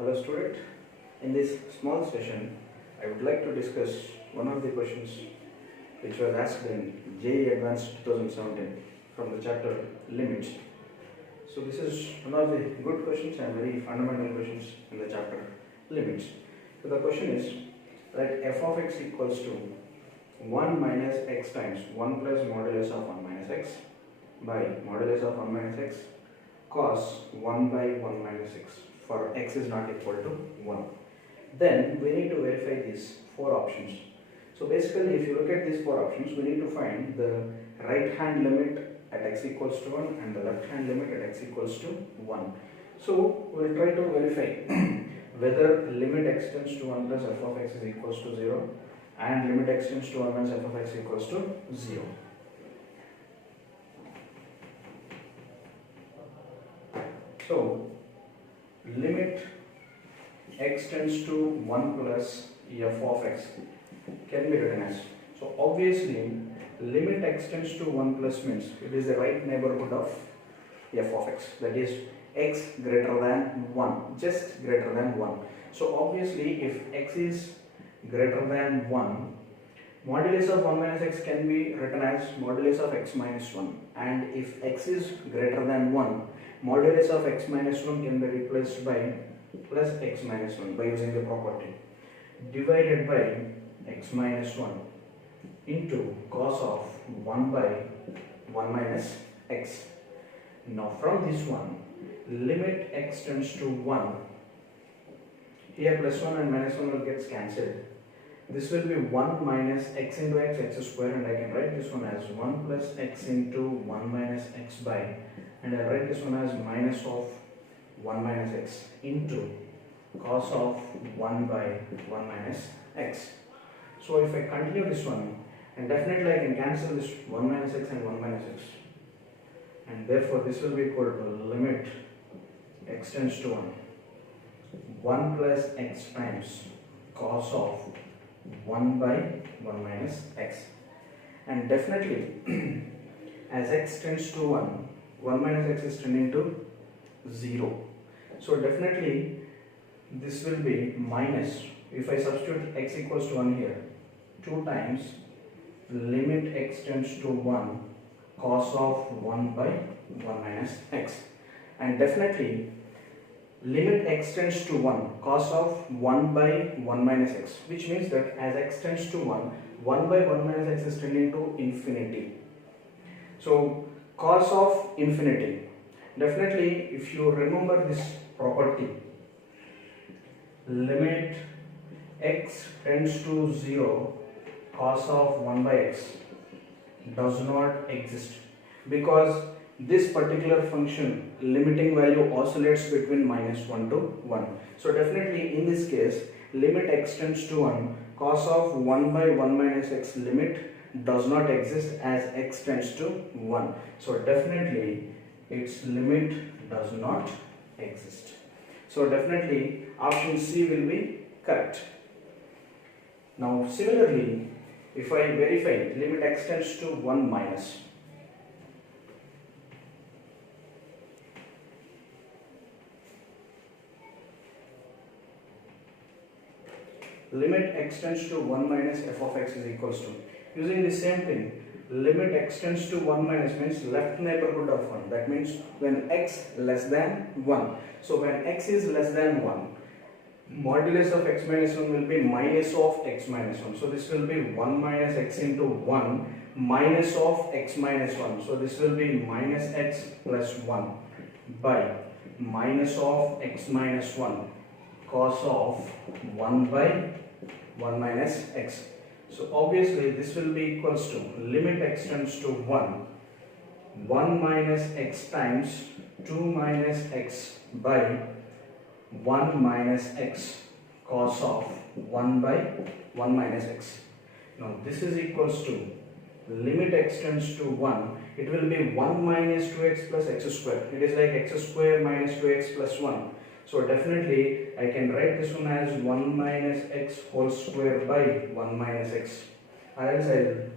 Hello student, in this small session I would like to discuss one of the questions which was asked in JEE Advanced 2017 from the chapter Limits. So this is one of the good questions and very fundamental questions in the chapter Limits. So the question is that f of x equals to 1 minus x times 1 plus modulus of 1 minus x by modulus of 1 minus x cos 1 by 1 minus x for x is not equal to 1. Then we need to verify these four options. So basically if you look at these four options, we need to find the right hand limit at x equals to 1 and the left hand limit at x equals to 1. So we'll try to verify whether limit x tends to 1 plus f of x is equals to 0 and limit x tends to 1 minus f of x equals to 0. So limit x tends to 1 plus f of x can be written as, so obviously limit x tends to 1 plus means it is the right neighborhood of f of x, that is x greater than 1, just greater than 1. So obviously if x is greater than 1, modulus of 1 minus x can be written as modulus of x minus 1, and if x is greater than 1, modulus of x minus 1 can be replaced by plus x minus 1 by using the property divided by x minus 1 into cos of 1 by 1 minus x. Now from this one, limit x tends to 1, here plus 1 and minus 1 will get cancelled. This will be 1 minus x into x square, and I can write this one as 1 plus x into 1 minus x by, and I write this one as minus of 1 minus x into cos of 1 by 1 minus x. So if I continue this one, and definitely I can cancel this 1 minus x and 1 minus x, and therefore this will be equal to limit x tends to 1 plus x times cos of 1 by 1 minus x, and definitely as x tends to 1, 1 minus x is tending to 0. So definitely this will be minus, if I substitute x equals to 1 here, 2 times limit x tends to 1 cos of 1 by 1 minus x, and definitely limit x tends to 1 cos of 1 by 1 minus x, which means that as x tends to 1, 1 by 1 minus x is tending to infinity. So cos of infinity, definitely if you remember this property, limit x tends to 0 cos of 1 by x does not exist, because this particular function limiting value oscillates between minus 1 to 1. So definitely in this case limit x tends to 1 cos of 1 by 1 minus x limit does not exist as x tends to 1. So definitely its limit does not exist. So definitely option C will be correct. Now similarly, if I verify limit x tends to 1 minus, limit x tends to 1 minus f of x is equals to, using the same thing, limit x tends to 1 minus means left neighborhood of 1, that means when x less than 1. So when x is less than 1, modulus of x minus 1 will be minus of x minus 1. So this will be 1 minus x into 1 minus of x minus 1. So this will be minus x plus 1 by minus of x minus 1 cos of 1 by 1 minus x. So obviously this will be equals to limit x tends to 1, 1 minus x times 2 minus x by 1 minus x cos of 1 by 1 minus x. Now this is equals to limit x tends to 1, it will be 1 minus 2x plus x square. It is like x square minus 2x plus 1. So definitely I can write this one as 1 minus x whole square by 1 minus x, or else I will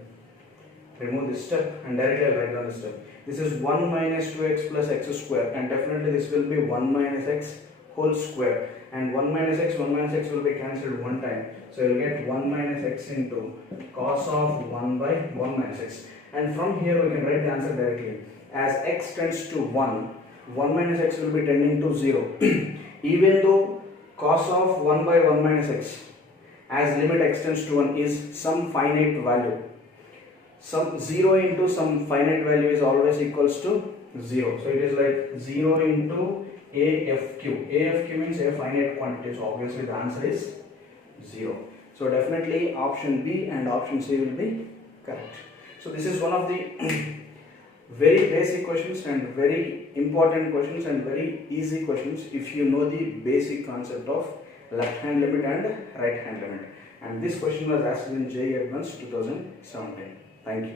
remove this step and directly I will write down this step. This is 1 minus 2x plus x square, and definitely this will be 1 minus x whole square, and 1 minus x will be cancelled one time, so you will get 1 minus x into cos of 1 by 1 minus x, and from here we can write the answer directly. As x tends to 1, 1 minus x will be tending to 0. Even though cos of 1 by 1 minus x as limit x tends to 1 is some finite value, some 0 into some finite value is always equals to 0. So it is like 0 into AFQ. AFQ means a finite quantity, so obviously the answer is 0. So definitely option B and option C will be correct. So this is one of the very basic questions and very important questions and very easy questions if you know the basic concept of left hand limit and right hand limit. And this question was asked in JEE Advanced 2017. Thank you.